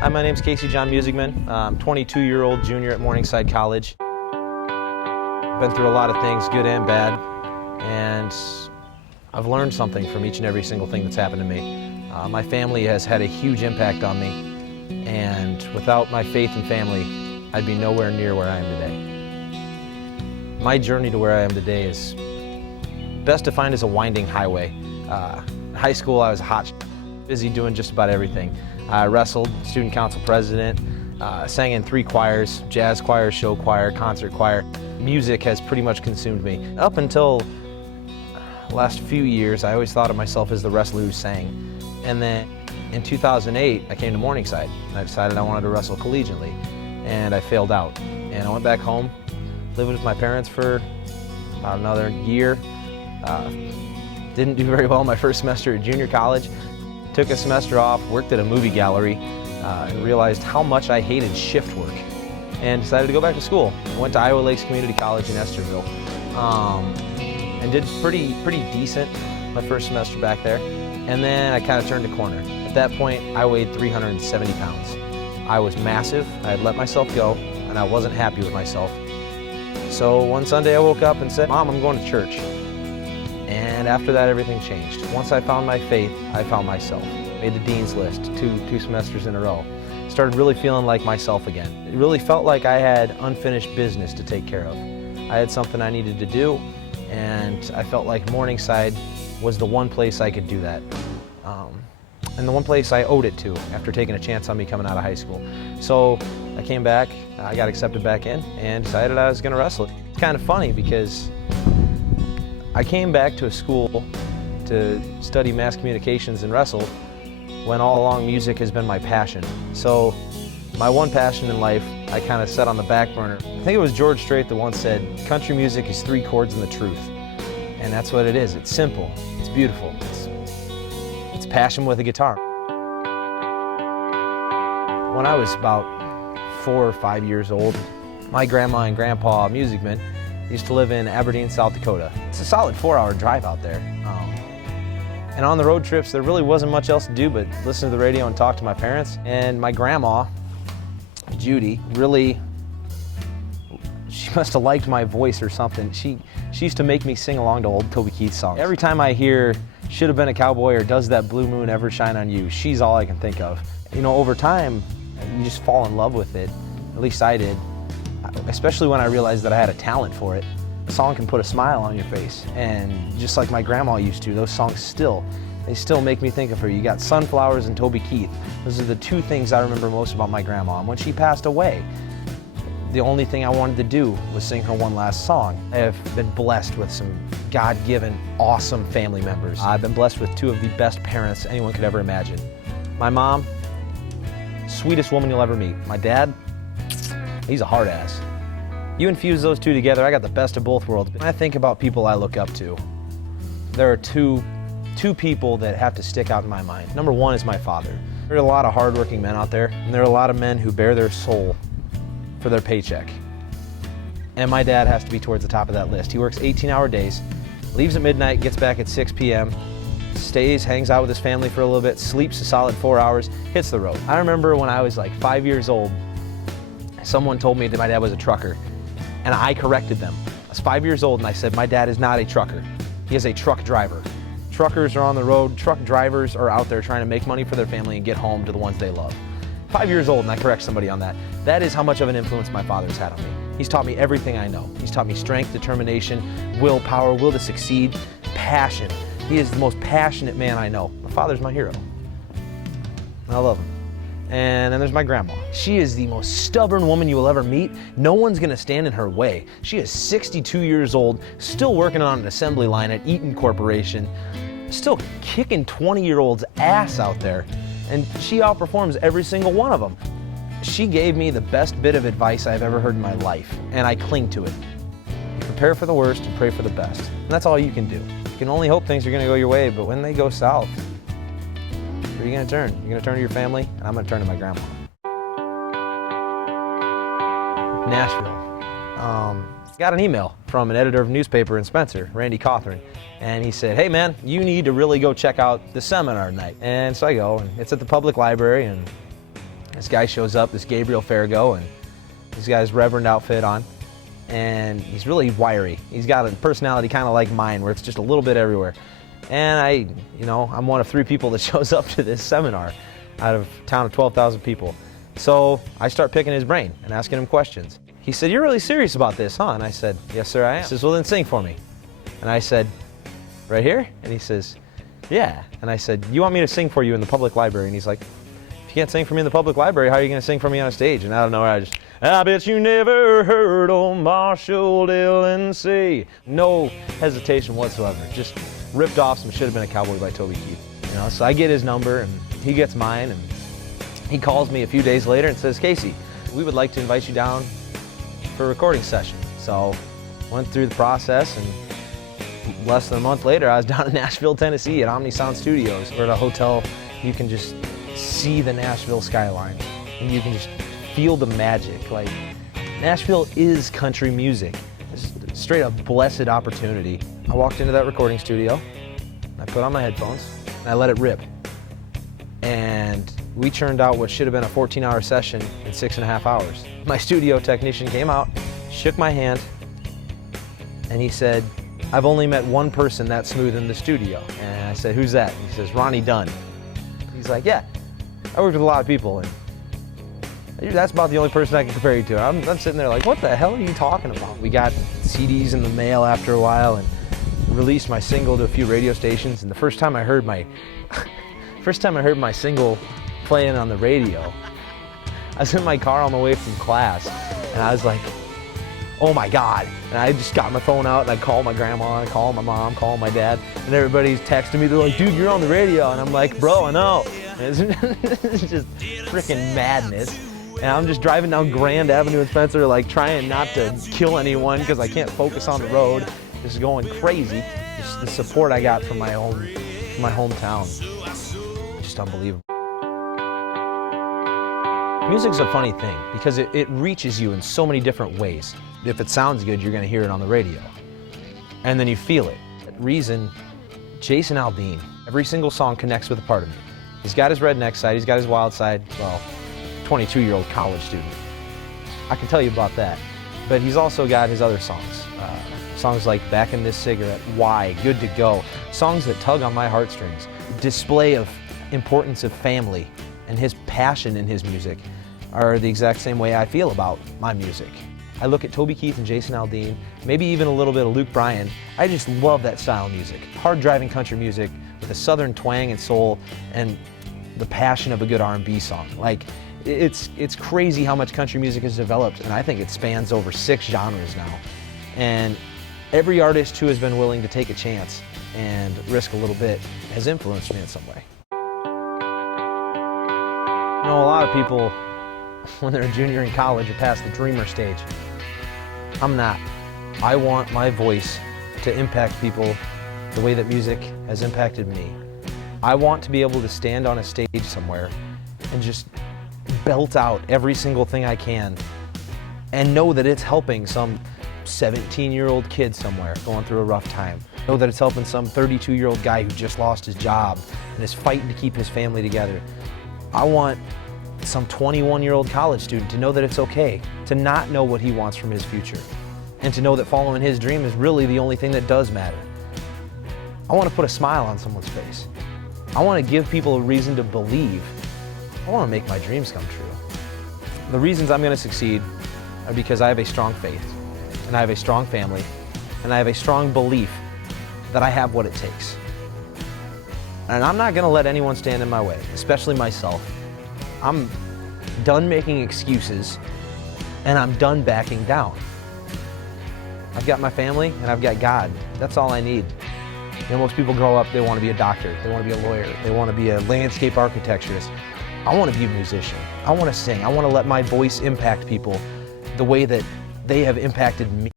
Hi, my name's Casey Muessigmann. I'm 22-year-old junior at Morningside College. Been through a lot of things, good and bad, and I've learned something from each and every single thing that's happened to me. My family has had a huge impact on me, and without my faith and family, I'd be nowhere near where I am today. My journey to where I am today is best defined as a winding highway. In high school, I was hot, busy doing just about everything. I wrestled, student council president, sang in 3 choirs, jazz choir, show choir, concert choir. Music has pretty much consumed me. Up until the last few years, I always thought of myself as the wrestler who sang. And then in 2008, I came to Morningside, and I decided I wanted to wrestle collegiately, and I failed out. And I went back home, lived with my parents for about another year. Didn't do very well my first semester at junior college. Took a semester off, worked at a movie gallery, and realized how much I hated shift work, and decided to go back to school. I went to Iowa Lakes Community College in Esterville, and did pretty decent my first semester back there. And then I kind of turned a corner. At that point, I weighed 370 pounds. I was massive, I had let myself go, and I wasn't happy with myself. So one Sunday I woke up and said, "Mom, I'm going to church." And after that, everything changed. Once I found my faith, I found myself. Made the dean's list two semesters in a row. Started really feeling like myself again. It really felt like I had unfinished business to take care of. I had something I needed to do, and I felt like Morningside was the one place I could do that. And the one place I owed it to after taking a chance on me coming out of high school. So I came back, I got accepted back in, and decided I was gonna wrestle. It's kind of funny because I came back to a school to study mass communications and wrestle when all along music has been my passion. So my one passion in life I kind of set on the back burner. I think it was George Strait that once said, "Country music is 3 chords and the truth." And that's what it is. It's simple, it's beautiful, it's passion with a guitar. When I was about 4 or 5 years old, my grandma and grandpa Muessigmann used to live in Aberdeen, South Dakota. It's a solid 4-hour drive out there. And on the road trips, there really wasn't much else to do but listen to the radio and talk to my parents. And my grandma, Judy, she must have liked my voice or something. She used to make me sing along to old Toby Keith songs. Every time I hear "Should Have Been a Cowboy" or "Does That Blue Moon Ever Shine on You," she's all I can think of. You know, over time, you just fall in love with it. At least I did. Especially when I realized that I had a talent for it. A song can put a smile on your face, and just like my grandma used to, those songs still make me think of her. You got "Sunflowers" and Toby Keith. Those are the 2 things I remember most about my grandma. And when she passed away, the only thing I wanted to do was sing her one last song. I have been blessed with some God-given, awesome family members. I've been blessed with 2 of the best parents anyone could ever imagine. My mom, sweetest woman you'll ever meet. My dad, he's a hard ass. You infuse those 2 together, I got the best of both worlds. When I think about people I look up to, there are two people that have to stick out in my mind. Number 1 is my father. There are a lot of hardworking men out there, and there are a lot of men who bare their soul for their paycheck. And my dad has to be towards the top of that list. He works 18-hour days, leaves at midnight, gets back at 6 p.m., stays, hangs out with his family for a little bit, sleeps a solid 4 hours, hits the road. I remember when I was like 5 years old, someone told me that my dad was a trucker, and I corrected them. I was 5 years old and I said, "My dad is not a trucker. He is a truck driver." Truckers are on the road, truck drivers are out there trying to make money for their family and get home to the ones they love. 5 years old and I correct somebody on that. That is how much of an influence my father's had on me. He's taught me everything I know. He's taught me strength, determination, willpower, will to succeed, passion. He is the most passionate man I know. My father's my hero. I love him. And then there's my grandma. She is the most stubborn woman you will ever meet. No one's gonna stand in her way. She is 62 years old, still working on an assembly line at Eaton Corporation, still kicking 20-year-olds' ass out there. And she outperforms every single one of them. She gave me the best bit of advice I've ever heard in my life, and I cling to it. Prepare for the worst and pray for the best. And that's all you can do. You can only hope things are gonna go your way, but when they go south, where are you gonna turn? You're gonna turn to your family, and I'm gonna turn to my grandma. Nashville. Got an email from an editor of a newspaper in Spencer, Randy Cawthorn, and he said, "Hey man, you need to really go check out the seminar tonight." And so I go, and it's at the public library, and This guy shows up, this Gabriel Farrago, and he's got his Reverend outfit on, and he's really wiry. He's got a personality kind of like mine, where it's just a little bit everywhere. And I'm one of 3 people that shows up to this seminar out of a town of 12,000 people. So I start picking his brain and asking him questions. He said, "You're really serious about this, huh?" And I said, "Yes, sir, I am." He says, "Well, then sing for me." And I said, "Right here?" And he says, "Yeah." And I said, "You want me to sing for you in the public library?" And he's like, "If you can't sing for me in the public library, how are you going to sing for me on a stage?" And out of nowhere, I bet you never heard old Marshall Dillon say. No hesitation whatsoever. Just ripped off some Should Have Been a Cowboy by Toby Keith. So I get his number, and he gets mine, and he calls me a few days later and says, "Casey, we would like to invite you down for a recording session." So went through the process, and less than a month later, I was down in Nashville, Tennessee at Omni Sound Studios. We're at a hotel. You can just see the Nashville skyline, and you can just feel the magic. Like, Nashville is country music. It's straight up blessed opportunity. I walked into that recording studio, I put on my headphones, and I let it rip. And we churned out what should have been a 14-hour session in 6.5 hours. My studio technician came out, shook my hand, and he said, "I've only met one person that smooth in the studio." And I said, "Who's that?" He says, "Ronnie Dunn." He's like, "Yeah, I worked with a lot of people, and that's about the only person I can compare you to." I'm sitting there like, what the hell are you talking about? We got CDs in the mail after a while and released my single to a few radio stations. And the first time I heard my single playing on the radio, I was in my car on my way from class, and I was like, oh my God. And I just got my phone out, and I called my grandma, and I called my mom, called my dad, and everybody's texting me. They're like, "Dude, you're on the radio." And I'm like, "Bro, I know." And it's just freaking madness. And I'm just driving down Grand Avenue in Spencer, like trying not to kill anyone because I can't focus on the road. Just going crazy. Just the support I got from my hometown, just unbelievable. Music's a funny thing because it reaches you in so many different ways. If it sounds good, you're going to hear it on the radio, and then you feel it. Reason, Jason Aldean, every single song connects with a part of me. He's got his redneck side, he's got his wild side. Well, 22-year-old college student. I can tell you about that. But he's also got his other songs. Songs like Back in This Cigarette, Why, Good to Go. Songs that tug on my heartstrings. Display of importance of family and his passion in his music are the exact same way I feel about my music. I look at Toby Keith and Jason Aldean, maybe even a little bit of Luke Bryan. I just love that style of music. Hard-driving country music with a southern twang and soul and the passion of a good R&B song. Like, it's crazy how much country music has developed, and I think it spans over 6 genres now. And every artist who has been willing to take a chance and risk a little bit has influenced me in some way. You know, a lot of people, when they're a junior in college, are past the dreamer stage. I'm not. I want my voice to impact people the way that music has impacted me. I want to be able to stand on a stage somewhere and just belt out every single thing I can and know that it's helping some 17-year-old kid somewhere going through a rough time. Know that it's helping some 32-year-old guy who just lost his job and is fighting to keep his family together. I want some 21-year-old college student to know that it's okay to not know what he wants from his future and to know that following his dream is really the only thing that does matter. I want to put a smile on someone's face. I want to give people a reason to believe. I want to make my dreams come true. The reasons I'm going to succeed are because I have a strong faith, and I have a strong family, and I have a strong belief that I have what it takes. And I'm not going to let anyone stand in my way, especially myself. I'm done making excuses, and I'm done backing down. I've got my family, and I've got God. That's all I need. You know, most people grow up, they want to be a doctor, they want to be a lawyer, they want to be a landscape architecturist. I want to be a musician. I want to sing. I want to let my voice impact people the way that they have impacted me.